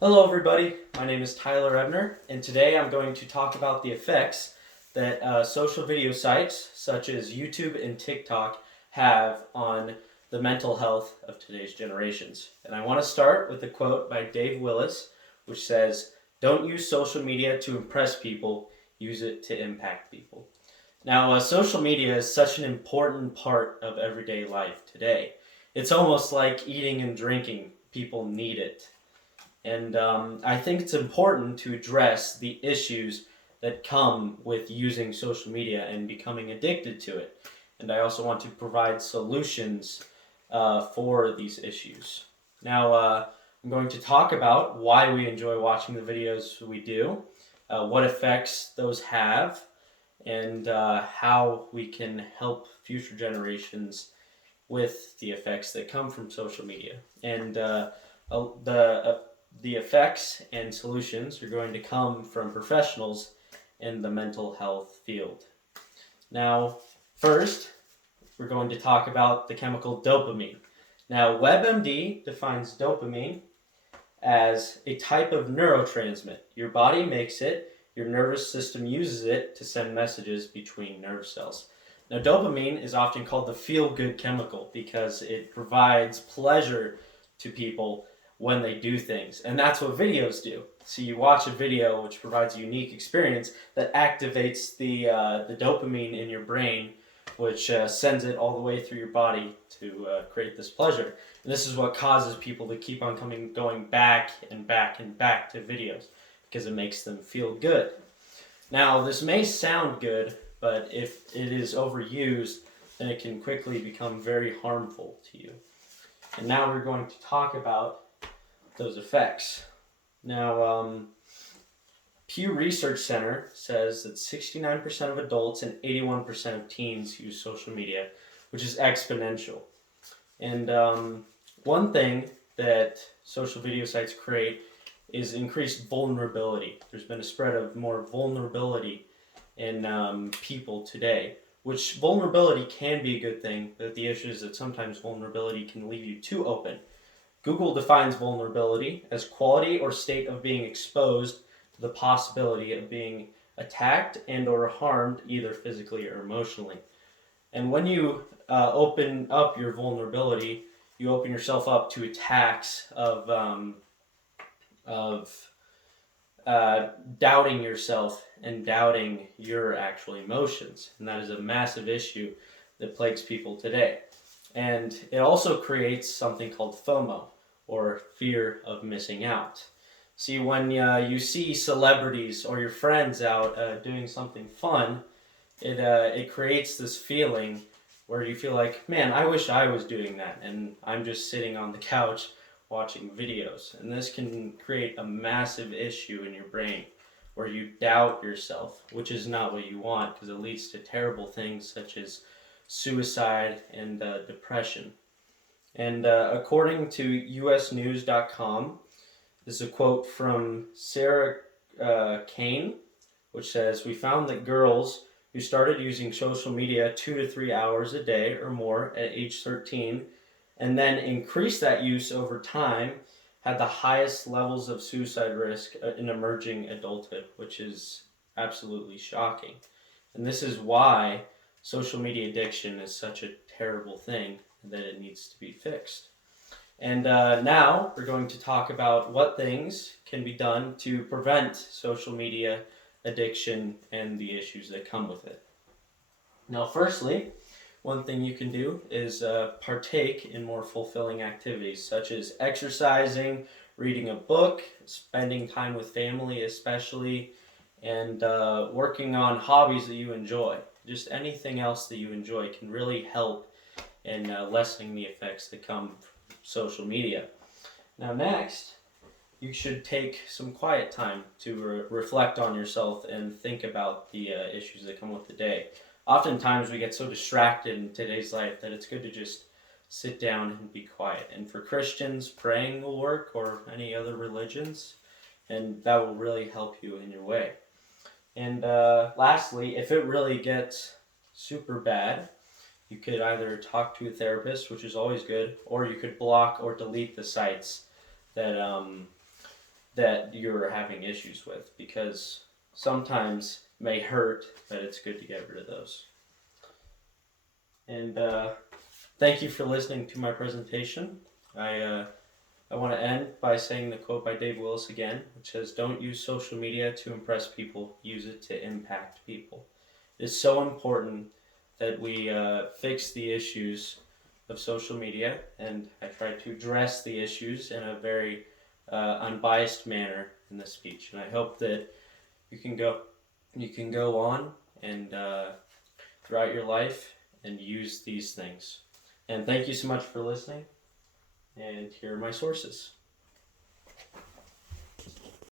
Hello everybody, my name is Tyler Ebner, and today I'm going to talk about the effects that social video sites such as YouTube and TikTok have on the mental health of today's generations. And I want to start with a quote by Dave Willis, which says, "Don't use social media to impress people, use it to impact people." Now, social media is such an important part of everyday life today. It's almost like eating and drinking. People need it. And I think it's important to address the issues that come with using social media and becoming addicted to it. And I also want to provide solutions for these issues. Now, I'm going to talk about why we enjoy watching the videos we do, what effects those have, and how we can help future generations with the effects that come from social media. And the effects and solutions are going to come from professionals in the mental health field. Now, first, we're going to talk about the chemical dopamine. Now, WebMD defines dopamine as a type of neurotransmitter. Your body makes it, your nervous system uses it to send messages between nerve cells. Now, dopamine is often called the feel-good chemical because it provides pleasure to people when they do things. And that's what videos do. So you watch a video which provides a unique experience that activates the dopamine in your brain, which sends it all the way through your body to create this pleasure. And this is what causes people to keep on going back and back and back to videos because it makes them feel good. Now, this may sound good, but if it is overused, then it can quickly become very harmful to you. And now we're going to talk about those effects. Now, Pew Research Center says that 69% of adults and 81% of teens use social media, which is exponential. And one thing that social video sites create is increased vulnerability. There's been a spread of more vulnerability in people today, which vulnerability can be a good thing, but the issue is that sometimes vulnerability can leave you too open. Google defines vulnerability as quality or state of being exposed to the possibility of being attacked and or harmed either physically or emotionally. And when you open up your vulnerability, you open yourself up to attacks of doubting yourself and doubting your actual emotions. And that is a massive issue that plagues people today. And it also creates something called FOMO, or fear of missing out. See, when you see celebrities or your friends out doing something fun, it creates this feeling where you feel like, man, I wish I was doing that, and I'm just sitting on the couch watching videos. And this can create a massive issue in your brain where you doubt yourself, which is not what you want because it leads to terrible things such as suicide and depression. And according to usnews.com, this is a quote from Sarah Kane, which says, "We found that girls who started using social media 2 to 3 hours a day or more at age 13 and then increased that use over time had the highest levels of suicide risk in emerging adulthood," which is absolutely shocking. And this is why social media addiction is such a terrible thing that it needs to be fixed. And now we're going to talk about what things can be done to prevent social media addiction and the issues that come with it. Now, firstly, one thing you can do is partake in more fulfilling activities such as exercising, reading a book, spending time with family especially, and working on hobbies that you enjoy. Just anything else that you enjoy can really help in lessening the effects that come from social media. Now next, you should take some quiet time to reflect on yourself and think about the issues that come with the day. Oftentimes we get so distracted in today's life that it's good to just sit down and be quiet. And for Christians, praying will work, or any other religions, and that will really help you in your way. And lastly, if it really gets super bad, you could either talk to a therapist, which is always good, or you could block or delete the sites that that you're having issues with, because sometimes it may hurt, but it's good to get rid of those. And thank you for listening to my presentation. I want to end by saying the quote by Dave Willis again, which says, "Don't use social media to impress people, use it to impact people." It's so important that we fix the issues of social media, and I try to address the issues in a very unbiased manner in this speech. And I hope that you can go on and throughout your life and use these things. And thank you so much for listening. And here are my sources.